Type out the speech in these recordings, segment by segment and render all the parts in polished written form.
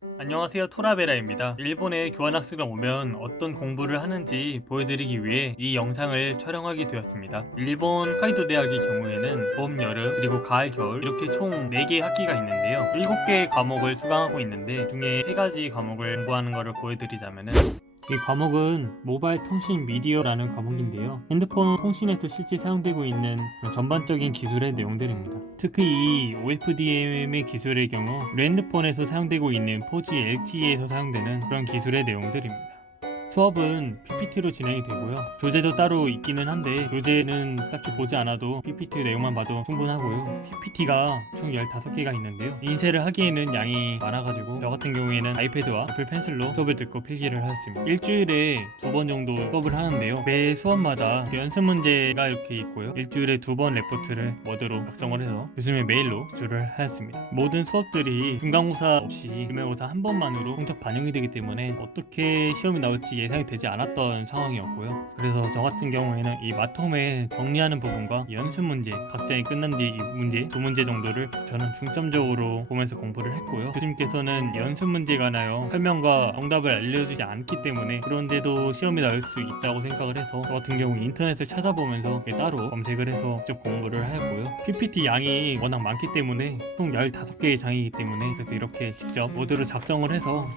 안녕하세요, 토라베라입니다. 일본에 교환학생이 오면 어떤 공부를 하는지 보여드리기 위해 이 영상을 촬영하게 되었습니다. 일본 홋카이도 대학의 경우에는 봄, 여름, 그리고 가을, 겨울 이렇게 총 4개의 학기가 있는데요. 7개의 과목을 수강하고 있는데 중에 3가지 과목을 공부하는 것을 보여드리자면은, 이 과목은 모바일 통신 미디어라는 과목인데요. 핸드폰 통신에서 실제 사용되고 있는 전반적인 기술의 내용들입니다. 특히 이 OFDM의 기술의 경우 핸드폰에서 사용되고 있는 4G LTE에서 사용되는 그런 기술의 내용들입니다. 수업은 PPT로 진행이 되고요. 교재도 따로 있기는 한데 교재는 딱히 보지 않아도 PPT 내용만 봐도 충분하고요. PPT가 총 15개가 있는데요. 인쇄를 하기에는 양이 많아가지고 저 같은 경우에는 아이패드와 애플 펜슬로 수업을 듣고 필기를 하였습니다. 일주일에 2번 정도 수업을 하는데요. 매 수업마다 연습 문제가 이렇게 있고요. 일주일에 2번 레포트를 워드로 작성을 해서 교수님의 메일로 제출을 하였습니다. 모든 수업들이 중간고사 없이 기말고사 한 번만으로 성적 반영이 되기 때문에 어떻게 시험이 나올지 예상이 되지 않았던 상황이었고요. 그래서 저 같은 경우에는 이 마톰에 정리하는 부분과 연습 문제, 각장이 끝난 뒤 이 문제 2문제 정도를 저는 중점적으로 보면서 공부를 했고요. 교수님께서는 연습 문제에 관하여 설명과 정답을 알려주지 않기 때문에 그런데도 시험이 나올 수 있다고 생각을 해서 저 같은 경우 인터넷을 찾아보면서 따로 검색을 해서 직접 공부를 하였고요. PPT 양이 워낙 많기 때문에 총 15개의 장이기 때문에 그래서 이렇게 직접 모드로 작성을 해서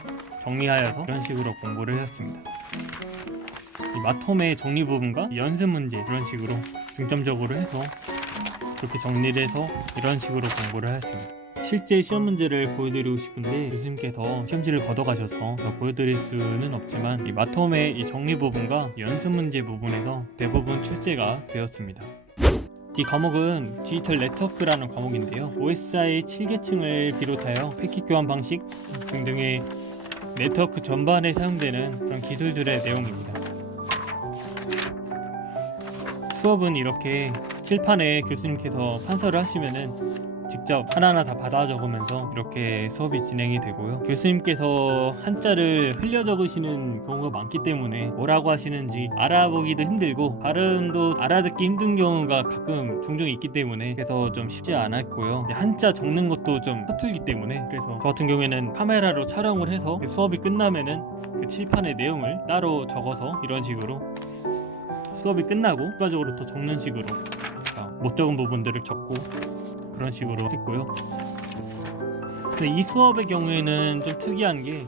정리하여서 이런 식으로 공부를 했습니다. 이 마톰의 정리 부분과 연습 문제 이런 식으로 중점적으로 해서 그렇게 정리를 해서 이런 식으로 공부를 했습니다. 실제 시험 문제를 보여드리고 싶은데 교수님께서 시험지를 걷어가셔서 더 보여드릴 수는 없지만 이 마톰의 이 정리 부분과 연습 문제 부분에서 대부분 출제가 되었습니다. 이 과목은 디지털 네트워크라는 과목인데요. OSI 7계층을 비롯하여 패킷 교환 방식 등등의 네트워크 전반에 사용되는 그런 기술들의 내용입니다. 수업은 이렇게 칠판에 교수님께서 판서를 하시면은 직접 하나하나 다 받아 적으면서 이렇게 수업이 진행이 되고요. 교수님께서 한자를 흘려 적으시는 경우가 많기 때문에 뭐라고 하시는지 알아보기도 힘들고 발음도 알아듣기 힘든 경우가 가끔 종종 있기 때문에 그래서 좀 쉽지 않았고요. 한자 적는 것도 좀 서툴기 때문에 그래서 저 같은 경우에는 카메라로 촬영을 해서 수업이 끝나면은 그 칠판의 내용을 따로 적어서 이런 식으로 수업이 끝나고 추가적으로 더 적는 식으로 못 적은 부분들을 적고 그런 식으로 했고요. 근데 이 수업의 경우에는 좀 특이한 게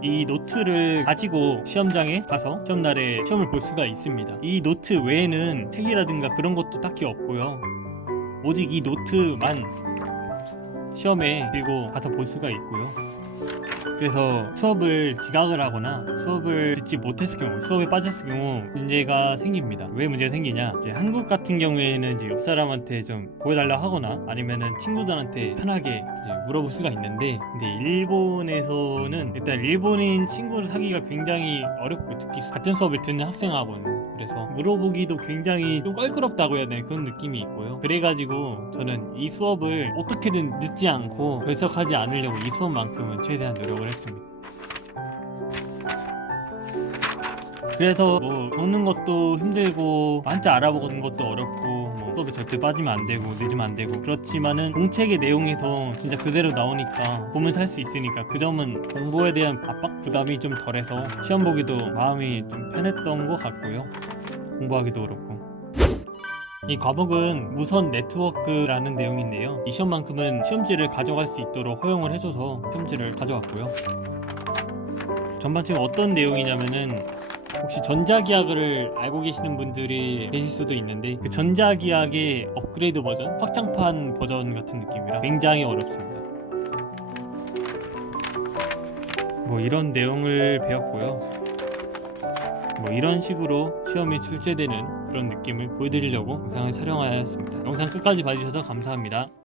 이 노트를 가지고 시험장에 가서 시험날에 시험을 볼 수가 있습니다. 이 노트 외에는 책이라든가 그런 것도 딱히 없고요. 오직 이 노트만 시험에 들고 가서 볼 수가 있고요. 그래서 수업을 지각을 하거나 수업을 듣지 못했을 경우, 수업에 빠졌을 경우 문제가 생깁니다. 왜 문제가 생기냐? 이제 한국 같은 경우에는 이제 옆 사람한테 좀 보여달라고 하거나 아니면은 친구들한테 편하게 이제 물어볼 수가 있는데, 근데 일본에서는 일단 일본인 친구를 사귀기가 굉장히 어렵고, 특히 같은 수업을 듣는 학생하고는 그래서 물어보기도 굉장히 좀 껄끄럽다고 해야 되나 그런 느낌이 있고요. 그래가지고 저는 이 수업을 어떻게든 늦지 않고 결석하지 않으려고 이 수업만큼은 최대한 노력을 했습니다. 그래서 뭐 적는 것도 힘들고 한자 알아보는 것도 어렵고 뭐 수업에 절대 빠지면 안 되고 늦으면 안 되고 그렇지만은 공책의 내용에서 진짜 그대로 나오니까 보면서 할 수 있으니까 그 점은 공부에 대한 압박 부담이 좀 덜해서 시험 보기도 마음이 좀 편했던 것 같고요. 공부하기도 그렇고. 이 과목은 무선 네트워크라는 내용인데요. 이 시험만큼은 시험지를 가져갈 수 있도록 허용을 해줘서 시험지를 가져왔고요. 전반적으로 어떤 내용이냐면은 혹시 전자기학을 알고 계시는 분들이 계실 수도 있는데 그 전자기학의 업그레이드 버전, 확장판 버전 같은 느낌이라 굉장히 어렵습니다. 뭐 이런 내용을 배웠고요. 뭐 이런 식으로 시험이 출제되는 그런 느낌을 보여드리려고 영상을 촬영하였습니다. 영상 끝까지 봐주셔서 감사합니다.